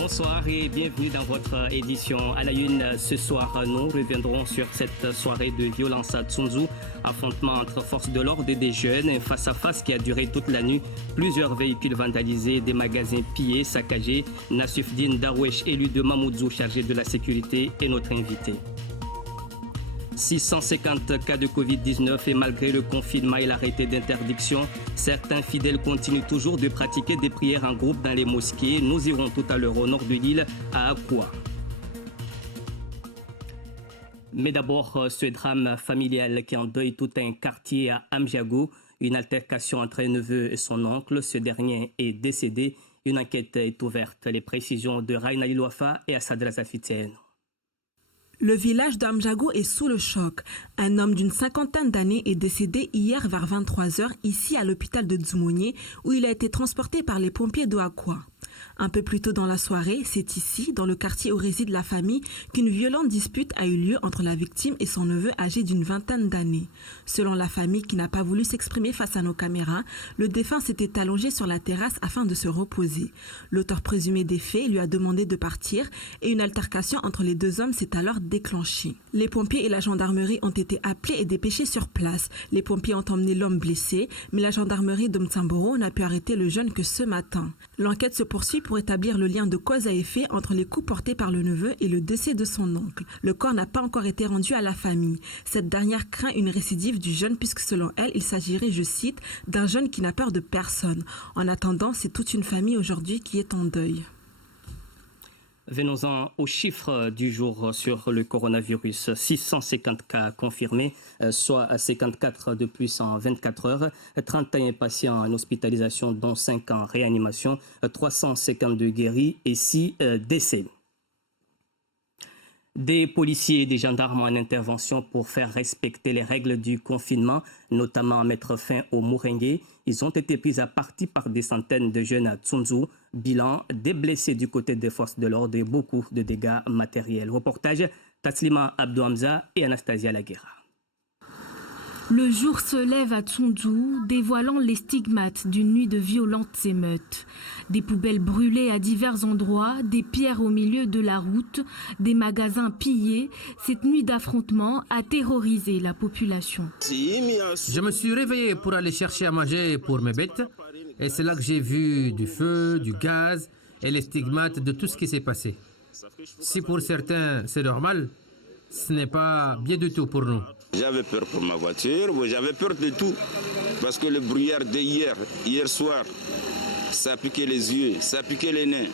Bonsoir et bienvenue dans votre édition à la une. Ce soir, nous reviendrons sur cette soirée de violence à Tsunzu, affrontement entre forces de l'ordre et des jeunes, un face-à-face qui a duré toute la nuit, plusieurs véhicules vandalisés, des magasins pillés, saccagés. Nassufdine Darwesh, élu de Mamoudzou, chargé de la sécurité, est notre invité. 650 cas de Covid-19 et malgré le confinement et l'arrêté d'interdiction, certains fidèles continuent toujours de pratiquer des prières en groupe dans les mosquées. Nous irons tout à l'heure au nord de l'île, à Akwa. Mais d'abord, ce drame familial qui endeuille tout un quartier à Amjago, une altercation entre un neveu et son oncle. Ce dernier est décédé. Une enquête est ouverte. Les précisions de Raina Lilouafa et Assad Razafitien. Le village d'Amjago est sous le choc. Un homme d'une cinquantaine d'années est décédé hier vers 23h ici à l'hôpital de Dzumounié où il a été transporté par les pompiers d'Oakwa. Un peu plus tôt dans la soirée, c'est ici, dans le quartier où réside la famille, qu'une violente dispute a eu lieu entre la victime et son neveu âgé d'une vingtaine d'années. Selon la famille qui n'a pas voulu s'exprimer face à nos caméras, le défunt s'était allongé sur la terrasse afin de se reposer. L'auteur présumé des faits lui a demandé de partir et une altercation entre les deux hommes s'est alors déclenchée. Les pompiers et la gendarmerie ont été appelés et dépêchés sur place. Les pompiers ont emmené l'homme blessé, mais la gendarmerie de Mtsamboro n'a pu arrêter le jeune que ce matin. L'enquête se poursuit pour établir le lien de cause à effet entre les coups portés par le neveu et le décès de son oncle. Le corps n'a pas encore été rendu à la famille. Cette dernière craint une récidive du jeune puisque selon elle, il s'agirait, je cite, d'un jeune qui n'a peur de personne. En attendant, c'est toute une famille aujourd'hui qui est en deuil. Venons-en aux chiffres du jour sur le coronavirus. 650 cas confirmés, soit 54 de plus en 24 heures. 31 patients en hospitalisation, dont 5 en réanimation. 352 guéris et 6 décès. Des policiers et des gendarmes en intervention pour faire respecter les règles du confinement, notamment mettre fin au Mourengue. Ils ont été pris à partie par des centaines de jeunes à Tsunzu. Bilan, des blessés du côté des forces de l'ordre et beaucoup de dégâts matériels. Reportage, Taslima Abdou Hamza et Anastasia Laguera. Le jour se lève à Tsunzu, dévoilant les stigmates d'une nuit de violentes émeutes. Des poubelles brûlées à divers endroits, des pierres au milieu de la route, des magasins pillés. Cette nuit d'affrontement a terrorisé la population. Je me suis réveillé pour aller chercher à manger pour mes bêtes. Et c'est là que j'ai vu du feu, du gaz et les stigmates de tout ce qui s'est passé. Si pour certains c'est normal, ce n'est pas bien du tout pour nous. J'avais peur pour ma voiture, j'avais peur de tout. Parce que le brouillard d'hier soir, ça a piqué les yeux, ça a piqué les nez.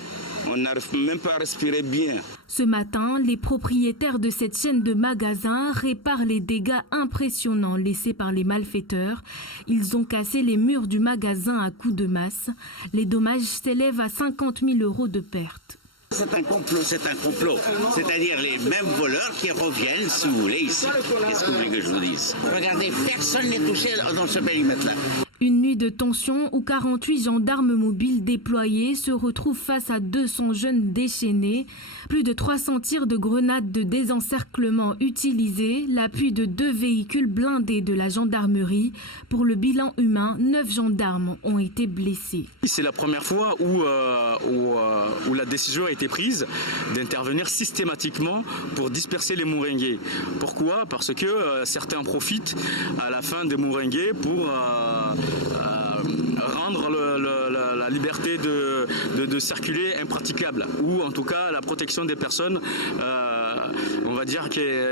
On n'arrive même pas à respirer bien. Ce matin, les propriétaires de cette chaîne de magasins réparent les dégâts impressionnants laissés par les malfaiteurs. Ils ont cassé les murs du magasin à coups de masse. Les dommages s'élèvent à 50 000 € de pertes. C'est un complot. C'est-à-dire les mêmes voleurs qui reviennent, si vous voulez, ici. Qu'est-ce que vous voulez que je vous dise? Regardez, personne n'est touché dans ce périmètre-là. Une nuit de tension où 48 gendarmes mobiles déployés se retrouvent face à 200 jeunes déchaînés. Plus de 300 tirs de grenades de désencerclement utilisés, l'appui de 2 véhicules blindés de la gendarmerie. Pour le bilan humain, 9 gendarmes ont été blessés. C'est la première fois où la décision a été prise d'intervenir systématiquement pour disperser les Mourengués. Pourquoi? Parce que certains profitent à la fin des Mourengués pour rendre la liberté de circuler impraticable, ou en tout cas la protection des personnes, on va dire,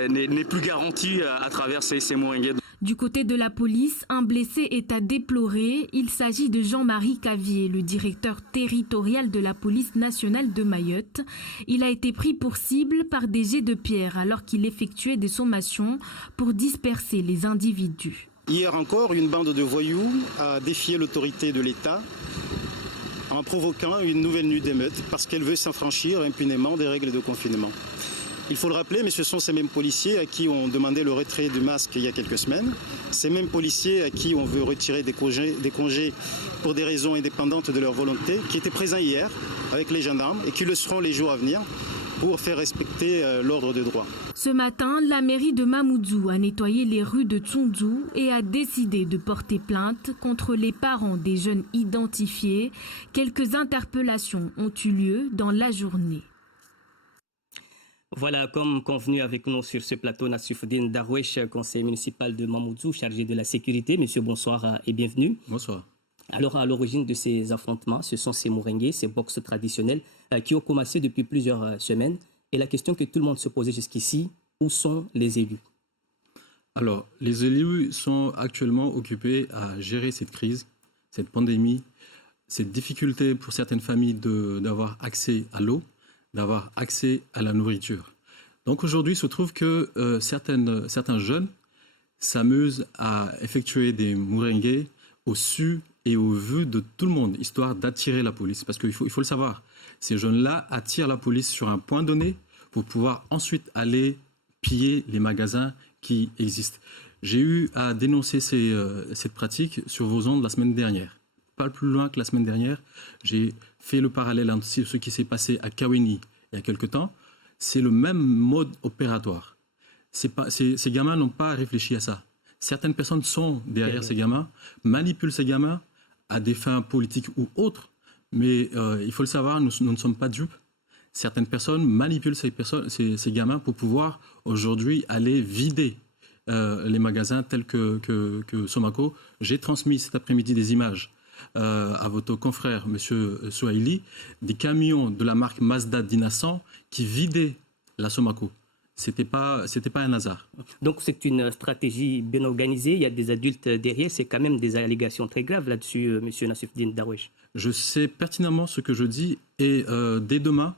n'est plus garantie à travers ces Mourengués. Du côté de la police, un blessé est à déplorer. Il s'agit de Jean-Marie Cavier, le directeur territorial de la police nationale de Mayotte. Il a été pris pour cible par des jets de pierre alors qu'il effectuait des sommations pour disperser les individus. Hier encore, une bande de voyous a défié l'autorité de l'État en provoquant une nouvelle nuit d'émeute parce qu'elle veut s'affranchir impunément des règles de confinement. Il faut le rappeler, mais ce sont ces mêmes policiers à qui on demandait le retrait du masque il y a quelques semaines, ces mêmes policiers à qui on veut retirer des congés pour des raisons indépendantes de leur volonté, qui étaient présents hier avec les gendarmes et qui le seront les jours à venir pour faire respecter l'ordre de droit. Ce matin, la mairie de Mamoudzou a nettoyé les rues de Tsundzou et a décidé de porter plainte contre les parents des jeunes identifiés. Quelques interpellations ont eu lieu dans la journée. Voilà, comme convenu avec nous sur ce plateau, Nassoufoudine Darwesh, conseiller municipal de Mamoudzou, chargé de la sécurité. Monsieur, bonsoir et bienvenue. Bonsoir. Alors, à l'origine de ces affrontements, ce sont ces Mourengués, ces boxes traditionnels qui ont commencé depuis plusieurs semaines. Et la question que tout le monde se posait jusqu'ici, où sont les élus? Alors, les élus sont actuellement occupés à gérer cette crise, cette pandémie, cette difficulté pour certaines familles d'avoir accès à l'eau, d'avoir accès à la nourriture. Donc aujourd'hui, il se trouve que certains jeunes s'amusent à effectuer des Mourengués au su et au vu de tout le monde, histoire d'attirer la police. Parce qu'il faut le savoir, ces jeunes-là attirent la police sur un point donné pour pouvoir ensuite aller piller les magasins qui existent. J'ai eu à dénoncer cette pratique sur vos ondes la semaine dernière. Pas plus loin que la semaine dernière, j'ai fait le parallèle entre ce qui s'est passé à Kaweni il y a quelque temps. C'est le même mode opératoire. Ces gamins n'ont pas réfléchi à ça. Certaines personnes sont derrière ces gamins, manipulent ces gamins à des fins politiques ou autres, mais il faut le savoir, nous ne sommes pas dupes. Certaines personnes manipulent ces gamins pour pouvoir aujourd'hui aller vider les magasins tels que Somako. J'ai transmis cet après-midi des images à votre confrère, M. Souhaili, des camions de la marque Mazda Dina100 qui vidaient la Somako. C'était pas un hasard. Donc c'est une stratégie bien organisée, il y a des adultes derrière, c'est quand même des allégations très graves là-dessus, M. Nassoufoudine Darwesh. Je sais pertinemment ce que je dis et dès demain,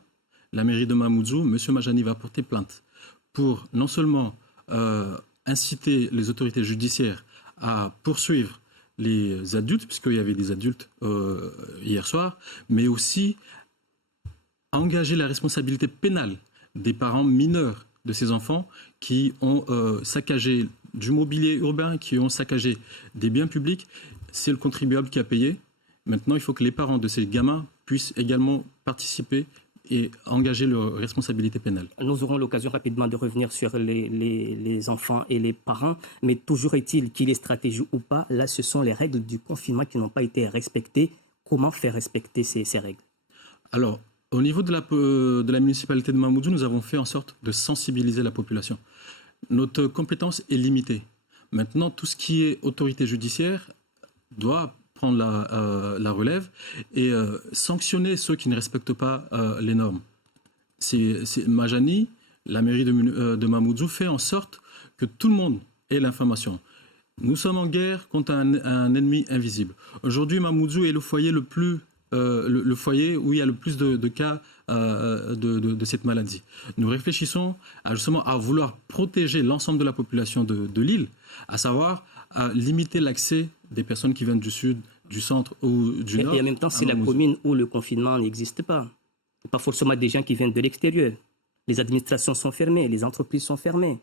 la mairie de Mamoudzou, M. Majani va porter plainte pour non seulement inciter les autorités judiciaires à poursuivre les adultes, puisqu'il y avait des adultes hier soir, mais aussi à engager la responsabilité pénale des parents mineurs de ces enfants qui ont saccagé du mobilier urbain, qui ont saccagé des biens publics. C'est le contribuable qui a payé. Maintenant, il faut que les parents de ces gamins puissent également participer et engager leur responsabilité pénale. Nous aurons l'occasion rapidement de revenir sur les enfants et les parents, mais toujours est-il qu'il y ait stratégie ou pas, là ce sont les règles du confinement qui n'ont pas été respectées. Comment faire respecter ces règles? Alors, au niveau de la municipalité de Mamoudzou, nous avons fait en sorte de sensibiliser la population. Notre compétence est limitée. Maintenant, tout ce qui est autorité judiciaire doit prendre la relève et sanctionner ceux qui ne respectent pas les normes. Majani, la mairie de Mamoudzou, fait en sorte que tout le monde ait l'information. Nous sommes en guerre contre un ennemi invisible. Aujourd'hui, Mamoudzou est le foyer le foyer où il y a le plus de cas de cette maladie. Nous réfléchissons justement à vouloir protéger l'ensemble de la population de l'île, à savoir à limiter l'accès des personnes qui viennent du sud, du centre ou du nord. Et en même temps, c'est la commune où le confinement n'existe pas. Pas forcément des gens qui viennent de l'extérieur. Les administrations sont fermées, les entreprises sont fermées.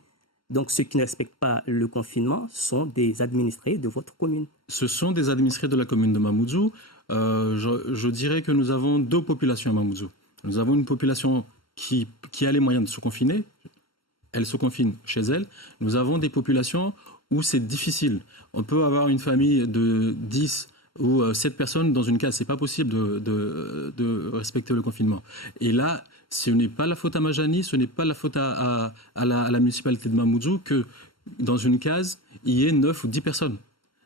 Donc ceux qui ne respectent pas le confinement sont des administrés de votre commune. Ce sont des administrés de la commune de Mamoudzou. Je dirais que nous avons deux populations à Mamoudzou. Nous avons une population qui a les moyens de se confiner. Elle se confine chez elle. Nous avons des populations où c'est difficile. On peut avoir une famille de 10 ou 7 personnes dans une case. Ce n'est pas possible de respecter le confinement. Et là, ce n'est pas la faute à Majani, ce n'est pas la faute à la municipalité de Mamoudzou que dans une case, il y ait 9 ou 10 personnes.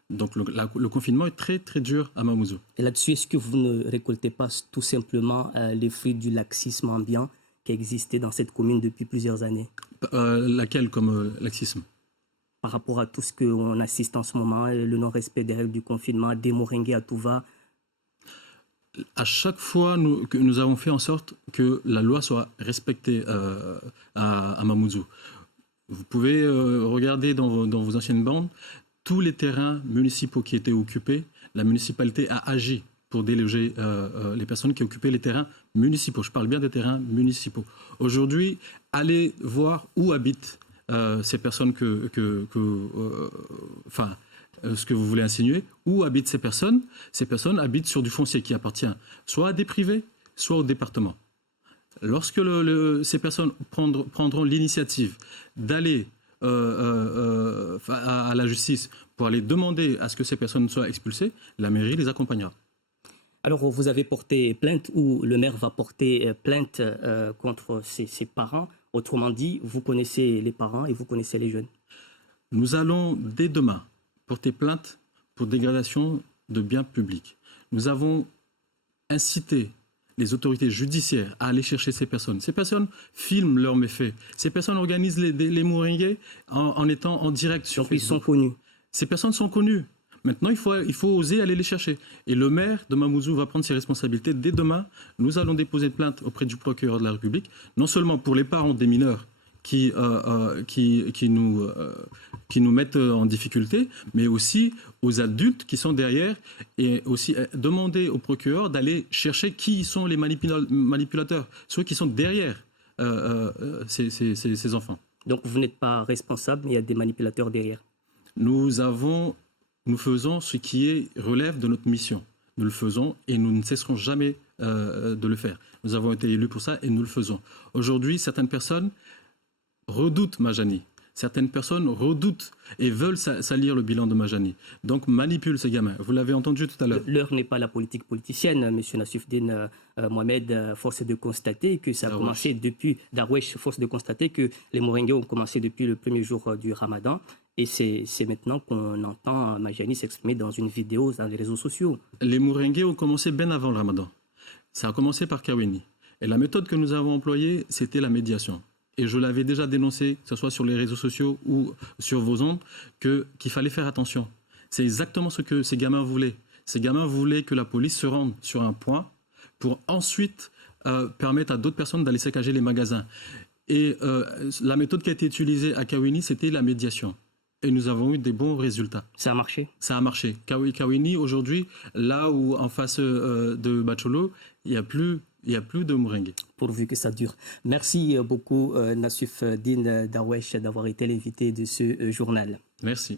Donc le confinement est très très dur à Mamoudzou. Et là-dessus, est-ce que vous ne récoltez pas tout simplement les fruits du laxisme ambiant qui existait dans cette commune depuis plusieurs années? Laquelle comme laxisme? Par rapport à tout ce qu'on assiste en ce moment, le non-respect des règles du confinement, des Mourengués à tout va. À chaque fois que nous avons fait en sorte que la loi soit respectée à Mamoudzou. Vous pouvez regarder dans vos anciennes bandes, tous les terrains municipaux qui étaient occupés, la municipalité a agi pour déloger les personnes qui occupaient les terrains municipaux. Je parle bien des terrains municipaux. Aujourd'hui, allez voir où habitent ces personnes ce que vous voulez insinuer. Où habitent ces personnes? Ces personnes habitent sur du foncier qui appartient soit à des privés, soit au département. Lorsque ces personnes prendront l'initiative d'aller à la justice pour aller demander à ce que ces personnes soient expulsées, la mairie les accompagnera. Alors, vous avez porté plainte ou le maire va porter plainte contre ses parents. Autrement dit, vous connaissez les parents et vous connaissez les jeunes. Nous allons dès demain porter plainte pour dégradation de biens publics. Nous avons incité les autorités judiciaires à aller chercher ces personnes. Ces personnes filment leurs méfaits. Ces personnes organisent les moringues en étant en direct sur Facebook. Ils sont connus. Ces personnes sont connues. Maintenant, il faut oser aller les chercher. Et le maire de Mamoudzou va prendre ses responsabilités. Dès demain, nous allons déposer plainte auprès du procureur de la République, non seulement pour les parents des mineurs qui nous mettent en difficulté, mais aussi aux adultes qui sont derrière, et aussi demander au procureur d'aller chercher qui sont les manipulateurs, ceux qui sont derrière ces enfants. Donc vous n'êtes pas responsable, il y a des manipulateurs derrière. Nous faisons ce qui relève de notre mission. Nous le faisons et nous ne cesserons jamais de le faire. Nous avons été élus pour ça et nous le faisons. Aujourd'hui, certaines personnes redoutent Majani. Certaines personnes redoutent et veulent salir le bilan de Majani. Donc manipulent ces gamins. Vous l'avez entendu tout à l'heure. L'heure n'est pas la politique politicienne, M. Nassoufdine Mohamed. Force est de constater que ça a commencé depuis Darwesh. Force de constater que les Moringues ont commencé depuis le premier jour du Ramadan. Et c'est maintenant qu'on entend Majani s'exprimer dans une vidéo dans les réseaux sociaux. Les Moringues ont commencé bien avant le Ramadan. Ça a commencé par Kaweni. Et la méthode que nous avons employée, c'était la médiation. Et je l'avais déjà dénoncé, que ce soit sur les réseaux sociaux ou sur vos ondes, qu'il fallait faire attention. C'est exactement ce que ces gamins voulaient. Ces gamins voulaient que la police se rende sur un point pour ensuite permettre à d'autres personnes d'aller saccager les magasins. Et la méthode qui a été utilisée à Kaweni, c'était la médiation. Et nous avons eu des bons résultats. Ça a marché? Ça a marché. Kaweni, aujourd'hui, là où en face de Bacholo, il n'y a plus de Moringue. Pourvu que ça dure. Merci beaucoup Nassoufdine Darwesh d'avoir été l'invité de ce journal. Merci.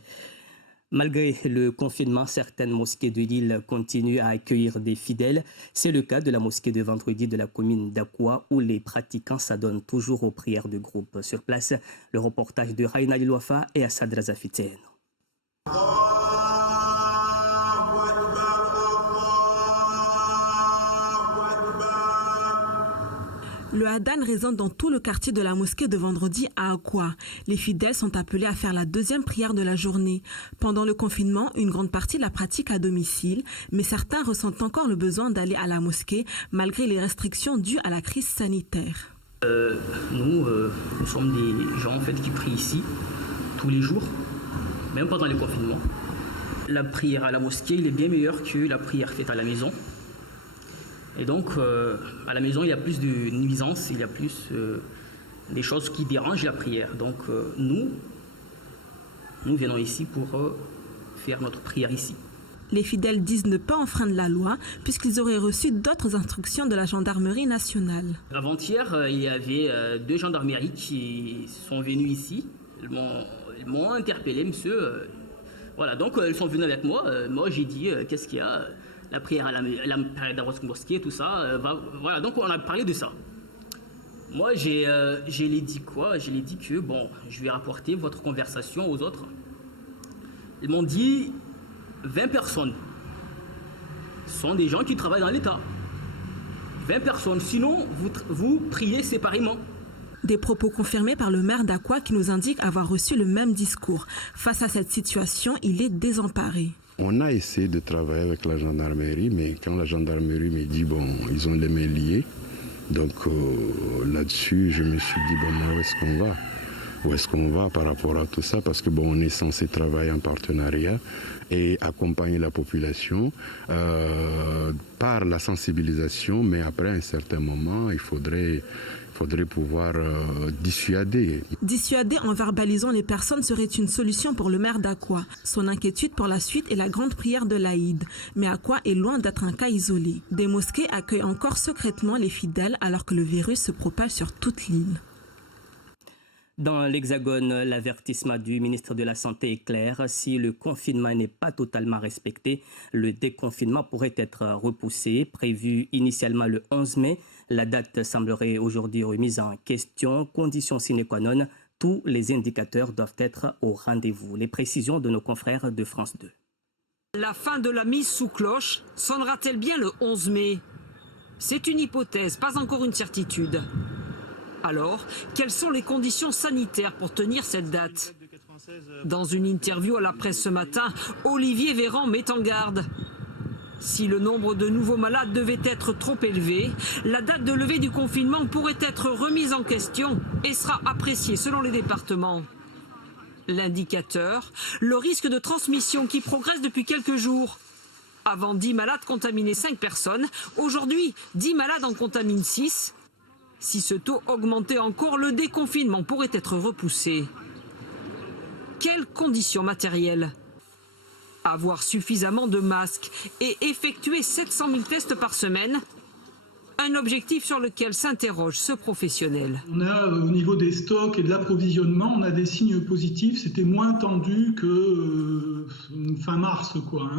Malgré le confinement, certaines mosquées de l'île continuent à accueillir des fidèles. C'est le cas de la mosquée de vendredi de la commune d'Akwa où les pratiquants s'adonnent toujours aux prières de groupe. Sur place, le reportage de Raina Lilouafa et Assad Razafiten. Le Hadan résonne dans tout le quartier de la mosquée de vendredi à Akwa. Les fidèles sont appelés à faire la deuxième prière de la journée. Pendant le confinement, une grande partie la pratique à domicile, mais certains ressentent encore le besoin d'aller à la mosquée malgré les restrictions dues à la crise sanitaire. Nous sommes des gens en fait, qui prient ici tous les jours, même pendant le confinement. La prière à la mosquée, il est bien meilleur que la prière faite à la maison. Et donc, à la maison, il y a plus de nuisances, il y a plus des choses qui dérangent la prière. Donc, nous venons ici pour faire notre prière ici. Les fidèles disent ne pas enfreindre la loi, puisqu'ils auraient reçu d'autres instructions de la gendarmerie nationale. Avant-hier, il y avait 2 gendarmeries qui sont venus ici. Ils m'ont interpellé, monsieur. Voilà, donc ils sont venus avec moi. Moi, j'ai dit, qu'est-ce qu'il y a ? La prière à la prière d'Arwas Mosquée, tout ça. Voilà, donc on a parlé de ça. Moi, je l'ai dit quoi? Je l'ai dit que, bon, je vais rapporter votre conversation aux autres. Ils m'ont dit 20 personnes. Ce sont des gens qui travaillent dans l'État. 20 personnes. Sinon, vous priez séparément. Des propos confirmés par le maire d'Akwa qui nous indique avoir reçu le même discours. Face à cette situation, il est désemparé. On a essayé de travailler avec la gendarmerie, mais quand la gendarmerie me dit, bon, ils ont les mains liées, donc là-dessus, je me suis dit, bon, où est-ce qu'on va? Où est-ce qu'on va par rapport à tout ça? Parce que bon, on est censé travailler en partenariat et accompagner la population par la sensibilisation, mais après un certain moment, il faudrait pouvoir dissuader. Dissuader en verbalisant les personnes serait une solution pour le maire d'Akwa. Son inquiétude pour la suite est la grande prière de l'Aïd. Mais Akwa est loin d'être un cas isolé. Des mosquées accueillent encore secrètement les fidèles alors que le virus se propage sur toute l'île. Dans l'Hexagone, l'avertissement du ministre de la Santé est clair. Si le confinement n'est pas totalement respecté, le déconfinement pourrait être repoussé. Prévu initialement le 11 mai, La date semblerait aujourd'hui remise en question. Condition sine qua non, tous les indicateurs doivent être au rendez-vous. Les précisions de nos confrères de France 2. La fin de la mise sous cloche sonnera-t-elle bien le 11 mai? C'est une hypothèse, pas encore une certitude. Alors, quelles sont les conditions sanitaires pour tenir cette date? Dans une interview à la presse ce matin, Olivier Véran met en garde. Si le nombre de nouveaux malades devait être trop élevé, la date de levée du confinement pourrait être remise en question et sera appréciée selon les départements. L'indicateur, le risque de transmission qui progresse depuis quelques jours. Avant 10 malades contaminaient 5 personnes, aujourd'hui 10 malades en contaminent 6. Si ce taux augmentait encore, le déconfinement pourrait être repoussé. Quelles conditions matérielles? Avoir suffisamment de masques et effectuer 700 000 tests par semaine? Un objectif sur lequel s'interroge ce professionnel. On a au niveau des stocks et de l'approvisionnement, on a des signes positifs. C'était moins tendu que fin mars, quoi.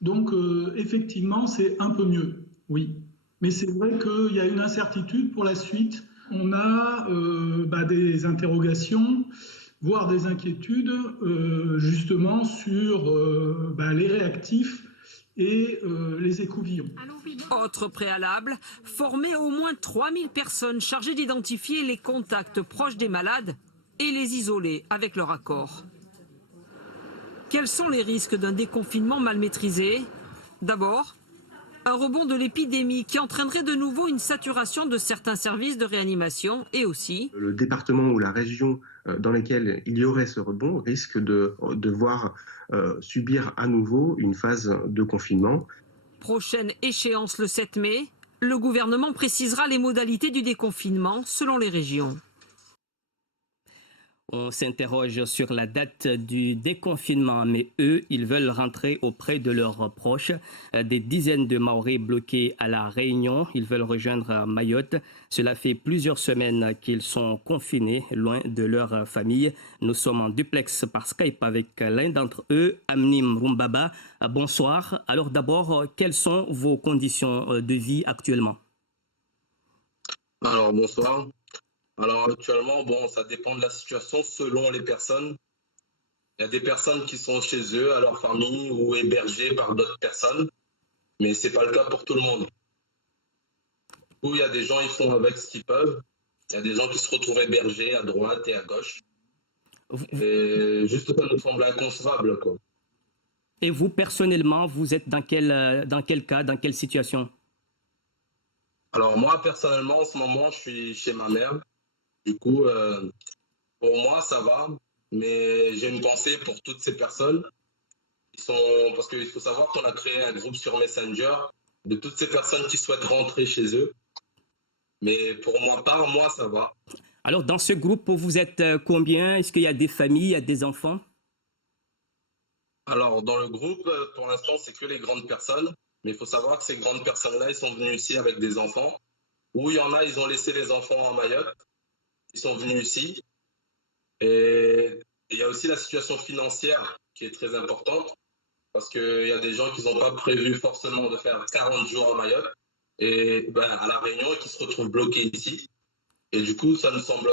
Donc effectivement, c'est un peu mieux, oui. Mais c'est vrai qu'il y a une incertitude pour la suite. On a des interrogations, voire des inquiétudes, justement sur les réactifs et les écouvillons. Autre préalable, former au moins 3000 personnes chargées d'identifier les contacts proches des malades et les isoler avec leur accord. Quels sont les risques d'un déconfinement mal maîtrisé? D'abord, un rebond de l'épidémie qui entraînerait de nouveau une saturation de certains services de réanimation et aussi... Le département ou la région dans lesquels il y aurait ce rebond risque de devoir subir à nouveau une phase de confinement. Prochaine échéance le 7 mai, le gouvernement précisera les modalités du déconfinement selon les régions. On s'interroge sur la date du déconfinement, mais eux, ils veulent rentrer auprès de leurs proches. Des dizaines de Mahorais bloqués à La Réunion, ils veulent rejoindre Mayotte. Cela fait plusieurs semaines qu'ils sont confinés, loin de leur famille. Nous sommes en duplex par Skype avec l'un d'entre eux, Amni Mrumbaba. Bonsoir. Alors d'abord, quelles sont vos conditions de vie actuellement? Alors bonsoir. Alors actuellement, ça dépend de la situation selon les personnes. Il y a des personnes qui sont chez eux, à leur famille ou hébergées par d'autres personnes, mais ce n'est pas le cas pour tout le monde. Il y a des gens, ils font avec ce qu'ils peuvent. Il y a des gens qui se retrouvent hébergés à droite et à gauche. Et juste ça nous semble inconcevable, quoi. Et vous, personnellement, vous êtes dans quel cas, dans quelle situation? Alors moi, personnellement, en ce moment, je suis chez ma mère. Du coup, pour moi, ça va, mais j'ai une pensée pour toutes ces personnes. Parce qu'il faut savoir qu'on a créé un groupe sur Messenger de toutes ces personnes qui souhaitent rentrer chez eux. Mais pour moi, ça va. Alors, dans ce groupe, vous êtes combien? Est-ce qu'il y a des familles, il y a des enfants? Alors, dans le groupe, pour l'instant, c'est que les grandes personnes. Mais il faut savoir que ces grandes personnes-là, ils sont venus ici avec des enfants. Ou il y en a, ils ont laissé les enfants à Mayotte. Ils sont venus ici. Et il y a aussi la situation financière qui est très importante parce qu'il y a des gens qui n'ont pas prévu forcément de faire 40 jours à Mayotte et à La Réunion et qui se retrouvent bloqués ici. Et du coup, ça nous semble...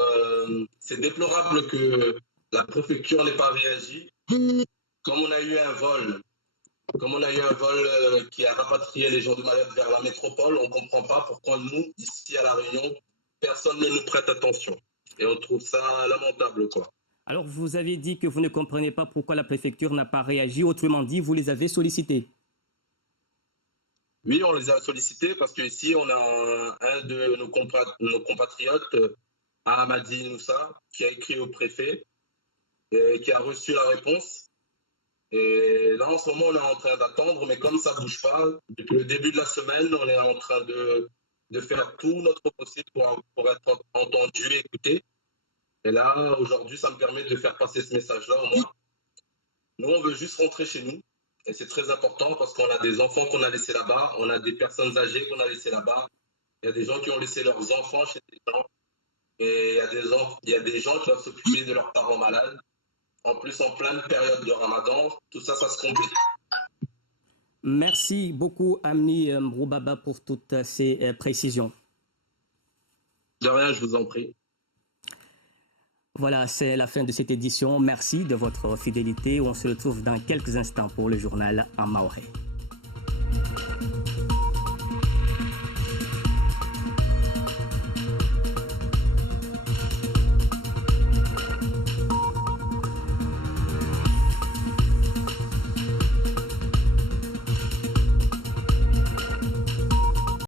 c'est déplorable que la préfecture n'ait pas réagi. Comme on a eu un vol qui a rapatrié les gens de Mayotte vers la métropole, on ne comprend pas pourquoi nous, ici à La Réunion, personne ne nous prête attention. Et on trouve ça lamentable, quoi. Alors, vous avez dit que vous ne comprenez pas pourquoi la préfecture n'a pas réagi. Autrement dit, vous les avez sollicités. Oui, on les a sollicités parce qu'ici, on a un de nos compatriotes, Ahmadi Noussa, qui a écrit au préfet et qui a reçu la réponse. Et là, en ce moment, on est en train d'attendre, mais comme ça ne bouge pas, depuis le début de la semaine, on est en train de faire tout notre possible pour être entendu et écouté. Et là, aujourd'hui, ça me permet de faire passer ce message-là au moins. Nous, on veut juste rentrer chez nous. Et c'est très important parce qu'on a des enfants qu'on a laissés là-bas, on a des personnes âgées qu'on a laissées là-bas. Il y a des gens qui ont laissé leurs enfants chez des gens. Et il y a des gens qui doivent s'occuper de leurs parents malades. En plus, en pleine période de Ramadan, tout ça, ça se complique. Merci beaucoup, Amni Mroubaba, pour toutes ces précisions. De rien, je vous en prie. Voilà, c'est la fin de cette édition. Merci de votre fidélité. On se retrouve dans quelques instants pour le journal en maoré.